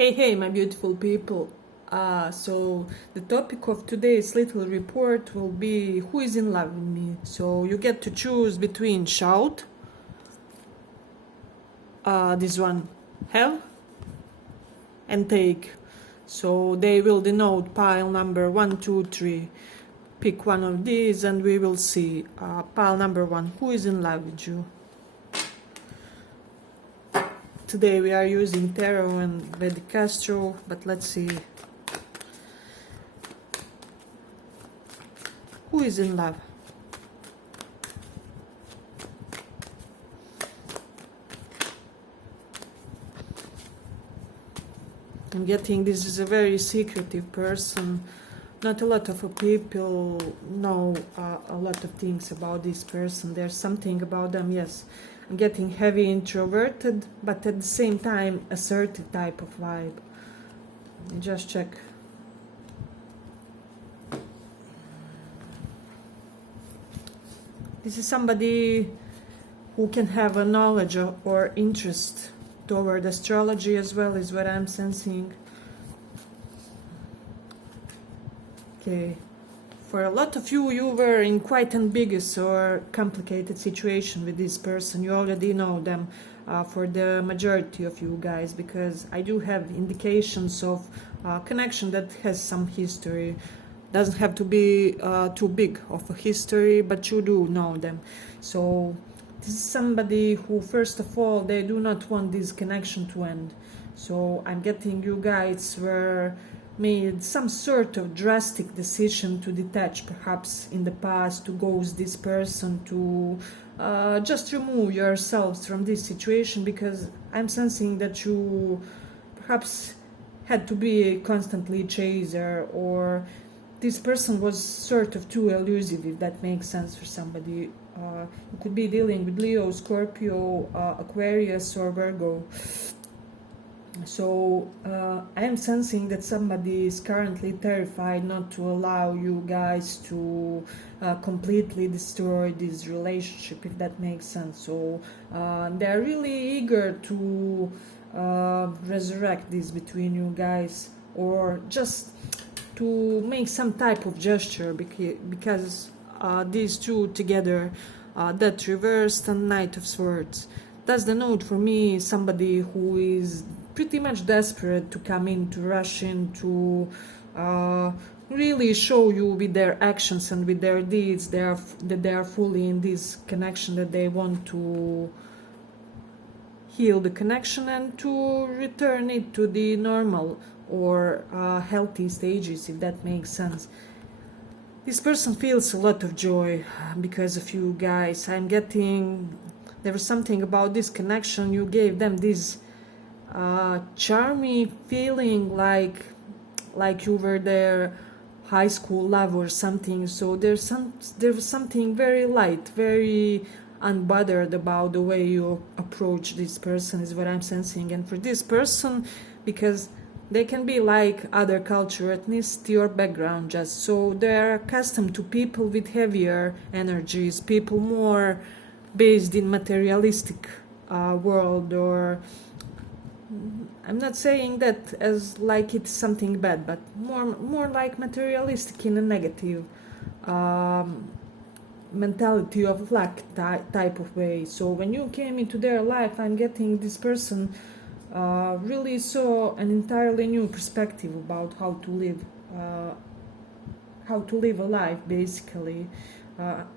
Hey, my beautiful people. So the topic of today's little report will be who is in love with me. So you get to choose between shout, this one, have, and take. So they will denote pile number 1, 2, 3. Pick one of these and we will see. Pile number 1, who is in love with you? Today we are using tarot and Vedic Castro, but let's see. Who is in love? I'm getting this is a very secretive person. Not a lot of people know a lot of things about this person. There's something about them, yes. I'm getting heavy introverted, but at the same time assertive type of vibe. Just check. This is somebody who can have a knowledge or interest toward astrology as well, is what I'm sensing. Okay. For a lot of you, you were in quite ambiguous or complicated situation with this person. You already know them. For the majority of you guys, because I do have indications of connection that has some history. Doesn't have to be too big of a history, but you do know them. So this is somebody who, first of all, they do not want this connection to end. So I'm getting you guys were made some sort of drastic decision to detach, perhaps in the past, to ghost this person, to just remove yourselves from this situation, because I'm sensing that you perhaps had to be constantly chaser, or this person was sort of too elusive, if that makes sense for somebody. You could be dealing with Leo, Scorpio, Aquarius, or Virgo. So I am sensing that somebody is currently terrified not to allow you guys to completely destroy this relationship, if that makes sense. So they're really eager to resurrect this between you guys, or just to make some type of gesture, because these two together, that reversed and Knight of Swords, that's the note for me. Somebody who is pretty much desperate to come in, to rush in, to really show you with their actions and with their deeds that they are fully in this connection, that they want to heal the connection and to return it to the normal or healthy stages, if that makes sense. This person feels a lot of joy because of you guys. I'm getting there was something about this connection. You gave them this charming feeling, like you were their high school love or something. So there was something very light, very unbothered about the way you approach this person, is what I'm sensing. And for this person, because they can be like other culture, ethnicity, or background, just so they're accustomed to people with heavier energies, people more based in materialistic world, or I'm not saying that as like it's something bad, but more like materialistic in a negative mentality of lack type of way. So when you came into their life, I'm getting this person really saw an entirely new perspective about how to live a life, basically.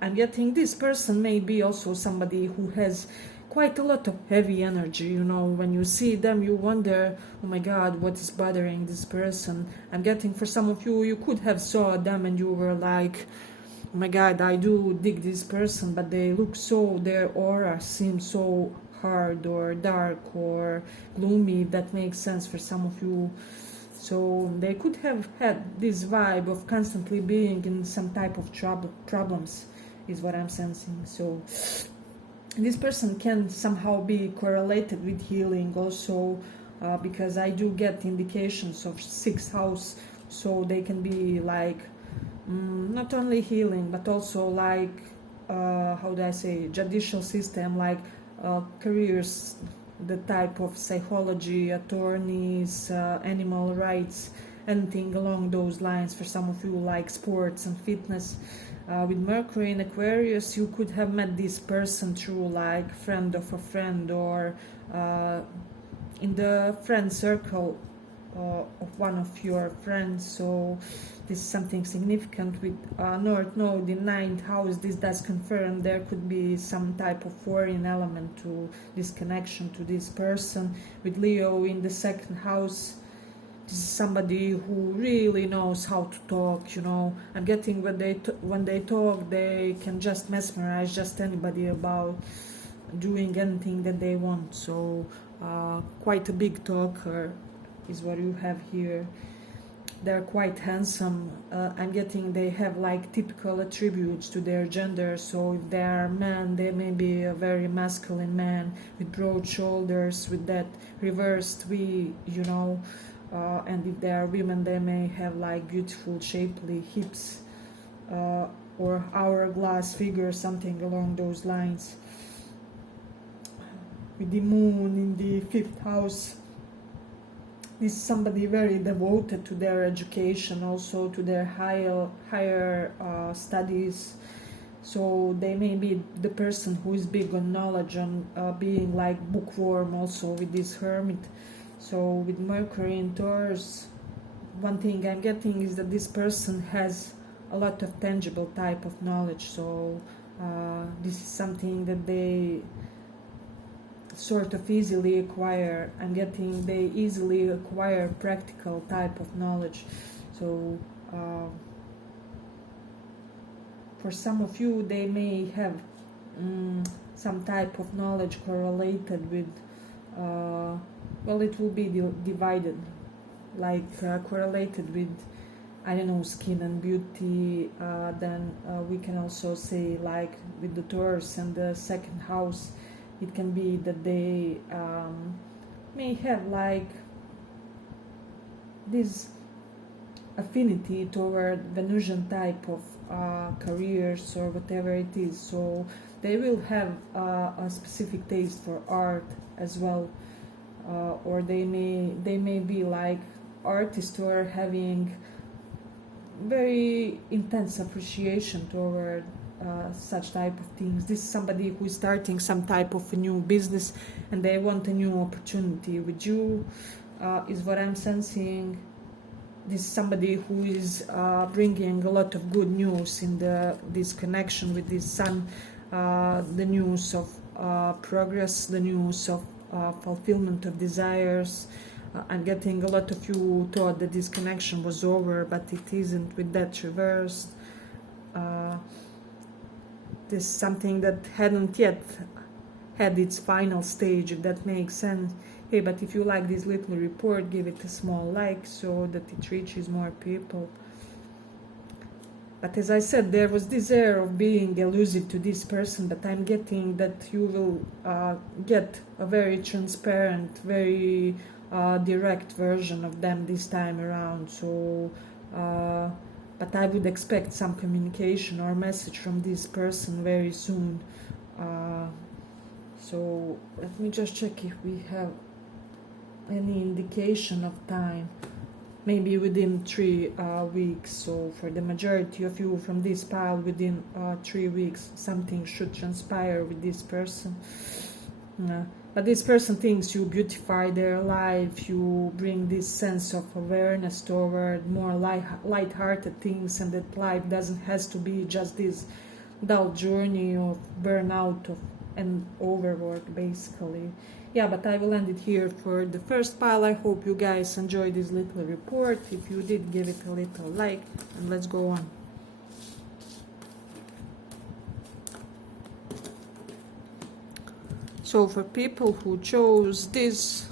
I'm getting this person may be also somebody who has quite a lot of heavy energy. You know, when you see them, you wonder, oh my God, what is bothering this person? I'm getting for some of you, you could have saw them and you were like, oh my God, I do dig this person, but they look so, their aura seems so hard or dark or gloomy, if that makes sense for some of you. So they could have had this vibe of constantly being in some type of problems, is what I'm sensing. So this person can somehow be correlated with healing also, because I do get indications of 6th house. So they can be like not only healing, but also like how do I say, judicial system, like careers, the type of psychology, attorneys, animal rights, anything along those lines. For some of you like sports and fitness. With Mercury in Aquarius, you could have met this person through like friend of a friend, or in the friend circle of one of your friends. So this is something significant. With North Node in 9th house, this does confirm there could be some type of foreign element to this connection to this person. With Leo in the 2nd house, this is somebody who really knows how to talk, you know. I'm getting when they talk, they can just mesmerize just anybody about doing anything that they want. So quite a big talker is what you have here. They're quite handsome. I'm getting they have like typical attributes to their gender. So if they are men, they may be a very masculine man with broad shoulders, with that reversed V, you know. And if they are women, they may have like beautiful shapely hips, or hourglass figure, something along those lines. With the moon in the 5th house, this is somebody very devoted to their education, also to their higher studies. So they may be the person who is big on knowledge, on being like bookworm, also with this hermit. So with Mercury in Taurus, one thing I'm getting is that this person has a lot of tangible type of knowledge. So this is something that they sort of easily acquire. I'm getting they easily acquire practical type of knowledge. So for some of you, they may have some type of knowledge correlated with well, it will be divided, like correlated with, I don't know, skin and beauty. Then we can also say like with the Taurus and the 2nd house, it can be that they may have like this affinity toward Venusian type of careers or whatever it is. So they will have a specific taste for art as well, or they may be like artists who are having very intense appreciation toward such type of things. This is somebody who is starting some type of a new business and they want a new opportunity with you, is what I'm sensing. This is somebody who is bringing a lot of good news in this connection with this sun, the news of progress, the news of fulfillment of desires. I'm getting a lot of you thought that this connection was over, but it isn't, with that reversed. This is something that hadn't yet had its final stage, if that makes sense. Hey, but if you like this little report, give it a small like so that it reaches more people. But as I said, there was this air of being elusive to this person, but I'm getting that you will get a very transparent, very direct version of them this time around. So, but I would expect some communication or message from this person very soon. So let me just check if we have any indication of time. Maybe within 3 weeks. So for the majority of you from this pile, within 3 weeks, something should transpire with this person. But this person thinks you beautify their life, you bring this sense of awareness toward more light-hearted things, and that life has to be just this dull journey of burnout and overwork, basically. Yeah, but I will end it here for the first pile. I hope you guys enjoyed this little report. If you did, give it a little like, and let's go on. So for people who chose this,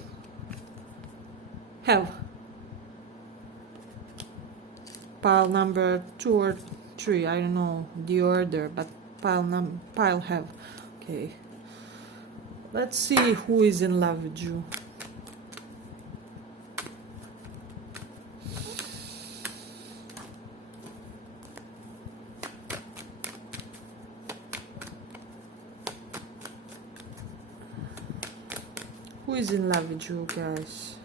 have pile number 2 or 3, I don't know the order, but pile have. Okay, let's see who is in love with you. Who is in love with you guys?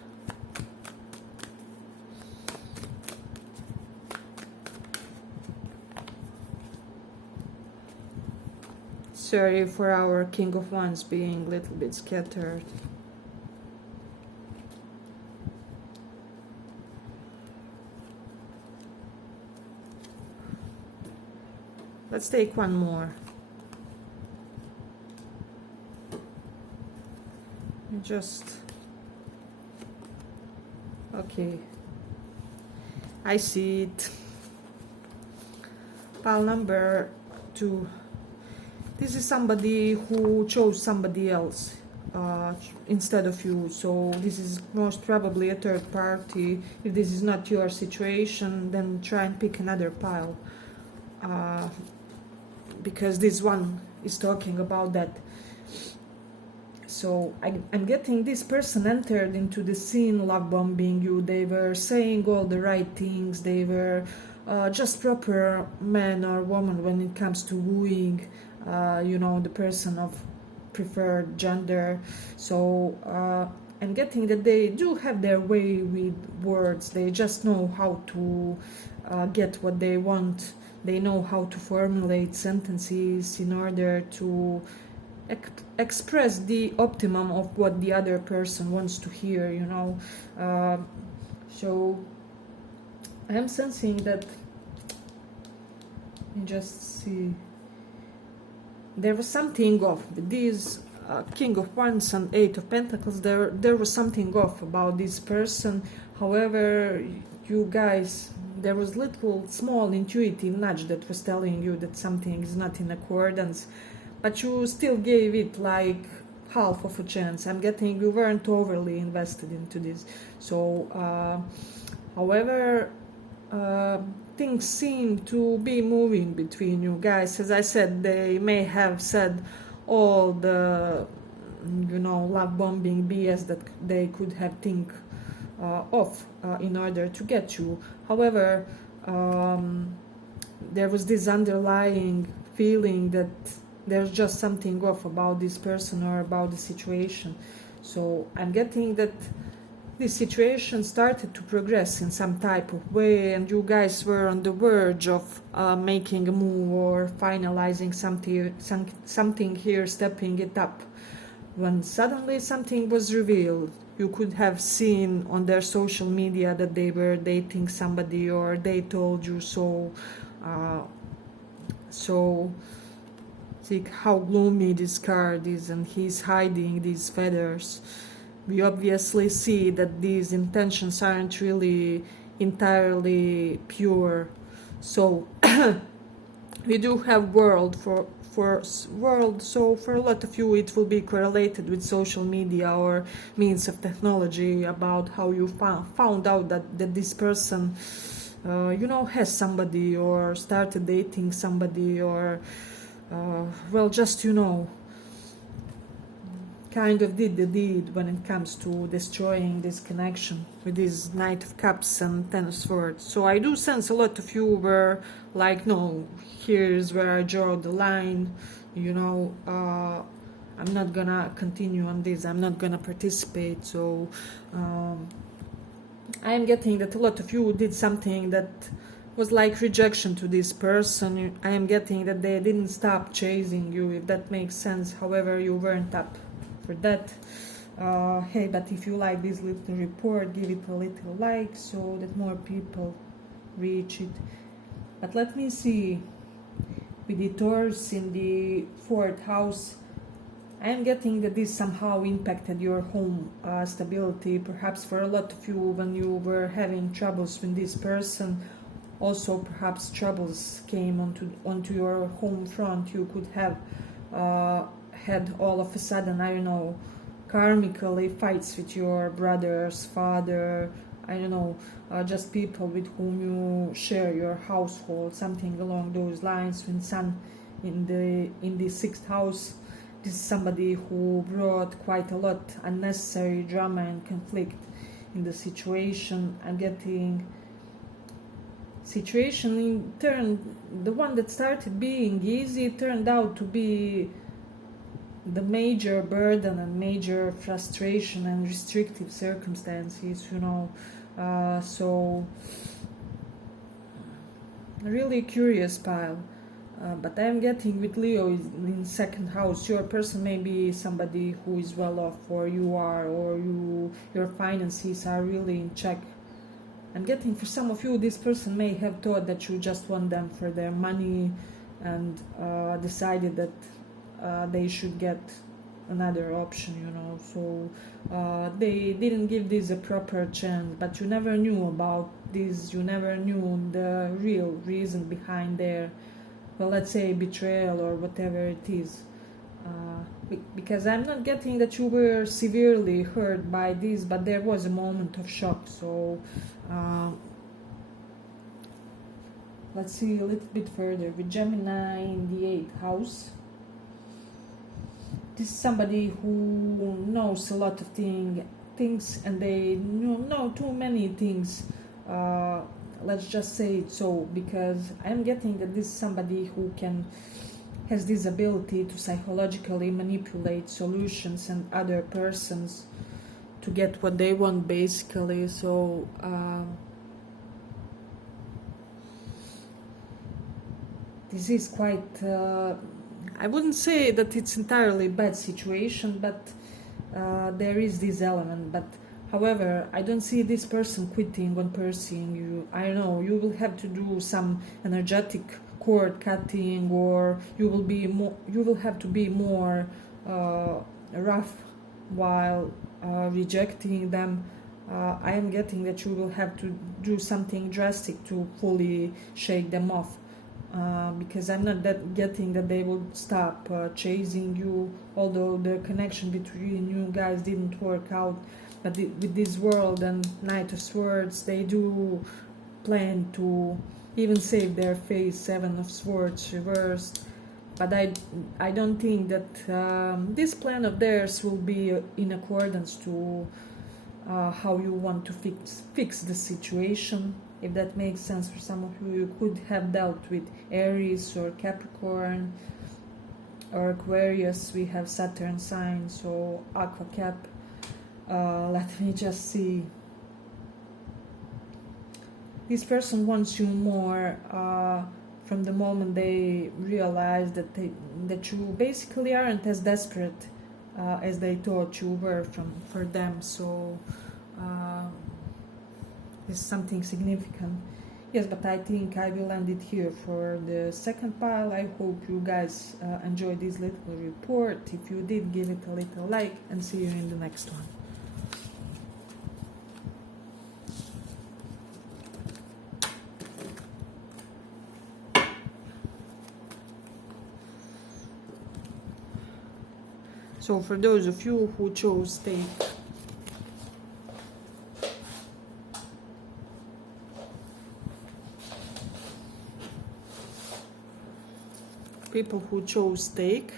Sorry for our King of Wands being a little bit scattered. Let's take one more. Just okay. I see it. Pile number 2. This is somebody who chose somebody else instead of you. So this is most probably a third party. If this is not your situation, then try and pick another pile. Because this one is talking about that. So I'm getting this person entered into the scene love bombing you. They were saying all the right things. They were just proper man or woman when it comes to wooing, you know, the person of preferred gender. So I'm getting that they do have their way with words. They just know how to get what they want. They know how to formulate sentences in order to express the optimum of what the other person wants to hear, you know. So I am sensing that, let me just see, there was something off with these King of Wands and Eight of Pentacles. There was something off about this person. However, you guys, there was little small intuitive nudge that was telling you that something is not in accordance, but you still gave it like half of a chance. I'm getting you weren't overly invested into this. So however, things seem to be moving between you guys. As I said, they may have said all the, you know, love bombing BS that they could have think of in order to get you. However, there was this underlying feeling that there's just something off about this person or about the situation. So I'm getting that this situation started to progress in some type of way, and you guys were on the verge of making a move or finalizing something here, stepping it up, when suddenly something was revealed. You could have seen on their social media that they were dating somebody, or they told you so. So see how gloomy this card is, and he's hiding these feathers. We obviously see that these intentions aren't really entirely pure. So we do have world for world. So for a lot of you, it will be correlated with social media or means of technology, about how you found out that this person, you know, has somebody or started dating somebody, or well, just, you know, kind of did the deed when it comes to destroying this connection with this Knight of Cups and Ten of Swords. So I do sense a lot of you were like, no, here's where I draw the line, you know, I'm not gonna continue on this, I'm not gonna participate. So I'm getting that a lot of you did something that was like rejection to this person. I am getting that they didn't stop chasing you, if that makes sense. However, you weren't up for that. Hey, but if you like this little report, give it a little like so that more people reach it. But let me see, with the Taurus in the 4th house, I am getting that this somehow impacted your home stability. Perhaps for a lot of you, when you were having troubles with this person, also perhaps troubles came onto your home front. You could have had all of a sudden, I don't know, karmically fights with your brother's father, I don't know, just people with whom you share your household, something along those lines. When Sun in the 6th house, this is somebody who brought quite a lot unnecessary drama and conflict in the situation. I'm getting situation in turn, the one that started being easy turned out to be the major burden and major frustration and restrictive circumstances, so really curious pile. But I'm getting with Leo in second house. Your person may be somebody who is well off, or you are, or your finances are really in check. I'm getting for some of you, this person may have thought that you just want them for their money and decided that they should get another option, so they didn't give this a proper chance, but you never knew about this, you never knew the real reason behind their, well, let's say betrayal or whatever it is, because I'm not getting that you were severely hurt by this, but there was a moment of shock. So let's see a little bit further with Gemini in the 8th house. This is somebody who knows a lot of things and they know too many things. Let's just say it so, because I'm getting that this is somebody who has this ability to psychologically manipulate solutions and other persons to get what they want, basically. So this is quite I wouldn't say that it's entirely bad situation, but there is this element. But however, I don't see this person quitting on pursuing you. I know you will have to do some energetic cord cutting, or you will have to be more rough while rejecting them. I am getting that you will have to do something drastic to fully shake them off. Because I'm not getting that they will stop chasing you, although the connection between you guys didn't work out. But with this World and Knight of Swords, they do plan to even save their face, 7 of Swords reversed. But I don't think that this plan of theirs will be in accordance to how you want to fix the situation. If that makes sense for some of you, you could have dealt with Aries or Capricorn or Aquarius. We have Saturn sign, so Aqua Cap. Let me just see. This person wants you more from the moment they realize that you basically aren't as desperate as they thought you were for them. So is something significant. Yes, but I think I will end it here for the second pile. I hope you guys enjoyed this little report. If you did, give it a little like, and see you in the next one. So for those of you who chose take, people who chose take,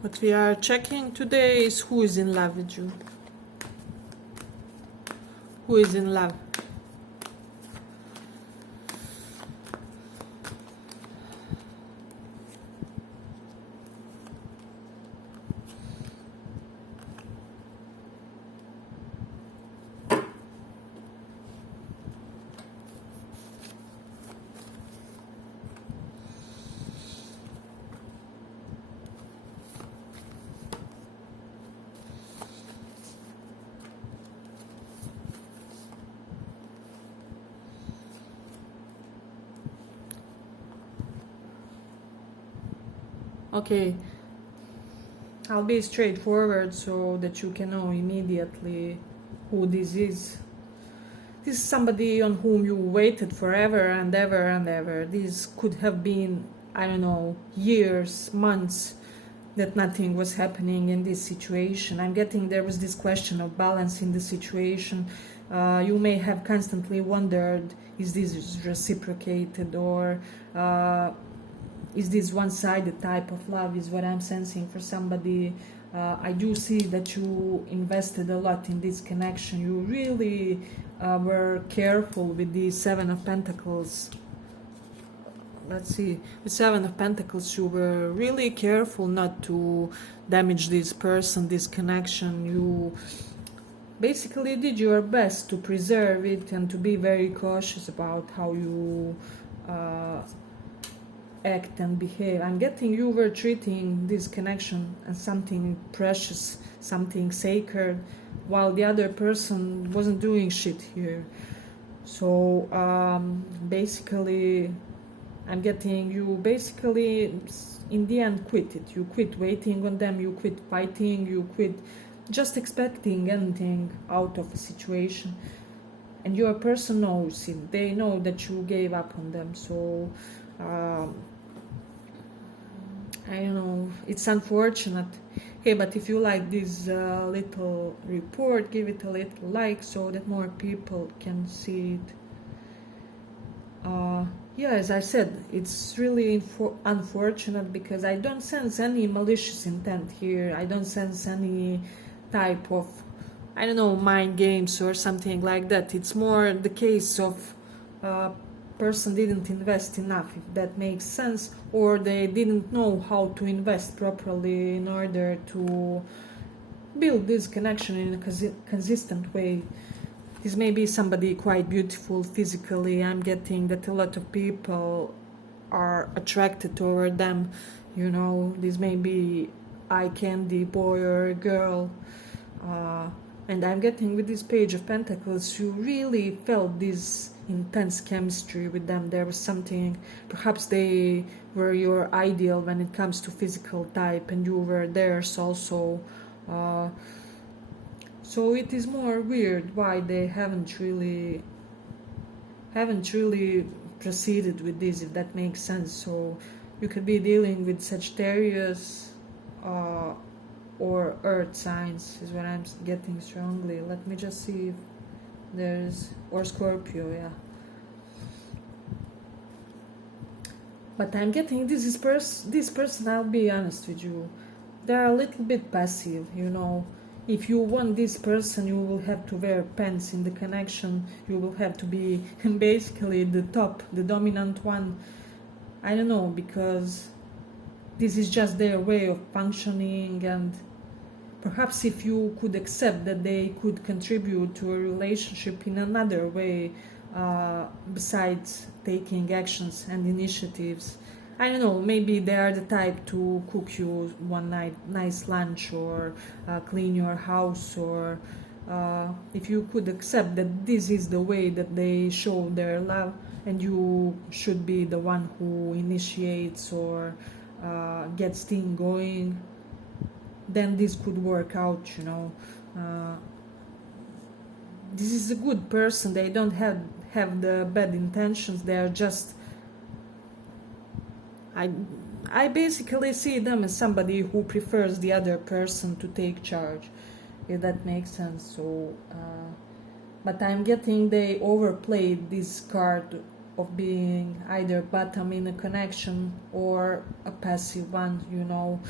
what we are checking today is who is in love with you. Who is in love? Okay, I'll be straightforward so that you can know immediately who this is. This is somebody on whom you waited forever and ever and ever. This could have been, I don't know, years, months, that nothing was happening in this situation. I'm getting there was this question of balance in the situation. You may have constantly wondered, is this reciprocated, or is this one-sided type of love, is what I'm sensing for somebody. I do see that you invested a lot in this connection. You really were careful with the Seven of Pentacles. Let's see, with Seven of Pentacles, you were really careful not to damage this person, this connection. You basically did your best to preserve it and to be very cautious about how you act and behave. I'm getting you were treating this connection as something precious, something sacred, while the other person wasn't doing shit here. So basically, I'm getting you basically in the end quit it. You quit waiting on them, you quit fighting, you quit just expecting anything out of a situation. And your person knows it. They know that you gave up on them. So I don't know, it's unfortunate. Hey, but if you like this little report, give it a little like so that more people can see it. Yeah, as I said, it's really unfortunate because I don't sense any malicious intent here. I don't sense any type of, I don't know, mind games or something like that. It's more the case of person didn't invest enough, if that makes sense, or they didn't know how to invest properly in order to build this connection in a consistent way. This may be somebody quite beautiful physically. I'm getting that a lot of people are attracted toward them. You know, this may be eye candy boy or girl. And I'm getting with this Page of Pentacles, you really felt this intense chemistry with them. There was something, perhaps they were your ideal when it comes to physical type, and you were theirs also. So it is more weird why they haven't really proceeded with this, if that makes sense. So you could be dealing with Sagittarius or Earth signs is what I'm getting strongly. Let me just see if there's, or Scorpio, yeah. But I'm getting this person, I'll be honest with you, they're a little bit passive, you know. If you want this person, you will have to wear pants in the connection. You will have to be basically the top, the dominant one. I don't know, because this is just their way of functioning. And perhaps if you could accept that they could contribute to a relationship in another way, besides taking actions and initiatives, I don't know, maybe they are the type to cook you one night nice lunch, or clean your house, or if you could accept that this is the way that they show their love, and you should be the one who initiates or gets things going, then this could work out, you know. This is a good person. They don't have the bad intentions. They are just, I basically see them as somebody who prefers the other person to take charge, if that makes sense. So, but I'm getting they overplayed this card of being either bottom in a connection or a passive one, you know,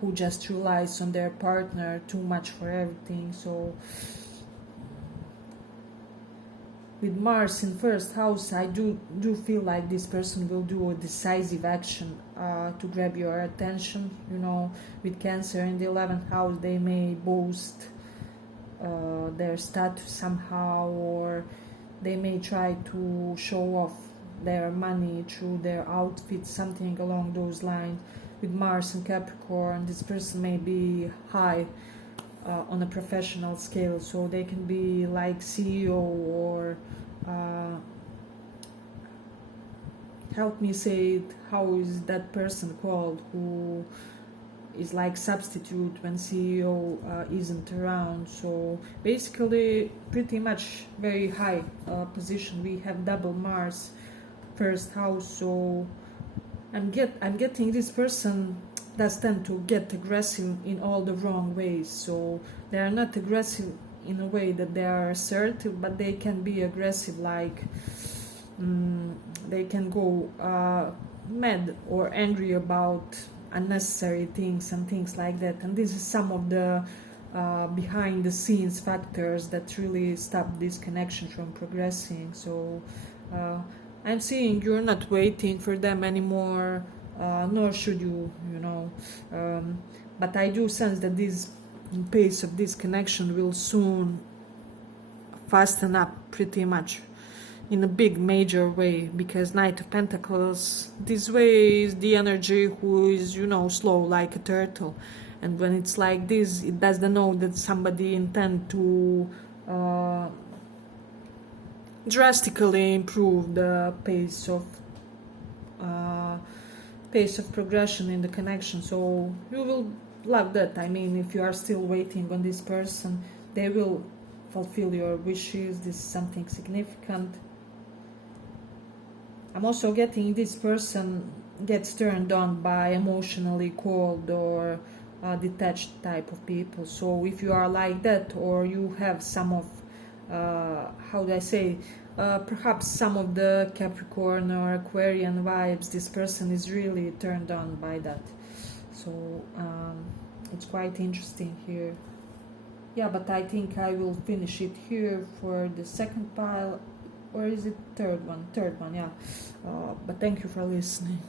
who just relies on their partner too much for everything. So with Mars in first house, I do feel like this person will do a decisive action to grab your attention, you know. With Cancer in the 11th house, they may boast their status somehow, or they may try to show off their money through their outfit, something along those lines. With Mars and Capricorn, this person may be high on a professional scale, so they can be like CEO or help me say it, how is that person called, who is like substitute when CEO isn't around. So basically pretty much very high position. We have double Mars first house, so I'm getting this person does tend to get aggressive in all the wrong ways. So they are not aggressive in a way that they are assertive, but they can be aggressive, like they can go mad or angry about unnecessary things and things like that. And this is some of the behind the scenes factors that really stop this connection from progressing. So I'm seeing you're not waiting for them anymore, nor should you, but I do sense that this pace of this connection will soon fasten up pretty much in a big major way, because Knight of Pentacles, this way is the energy who is, slow like a turtle. And when it's like this, it does not know that somebody intend to drastically improve the pace of progression in the connection. So you will love that. I mean, if you are still waiting on this person, they will fulfill your wishes. This is something significant. I'm also getting this person gets turned on by emotionally cold or detached type of people. So if you are like that, or you have some of how do I say, perhaps some of the Capricorn or Aquarian vibes, this person is really turned on by that. So it's quite interesting here. Yeah, but I think I will finish it here for the second pile. Or is it third one? Third one, yeah. But thank you for listening.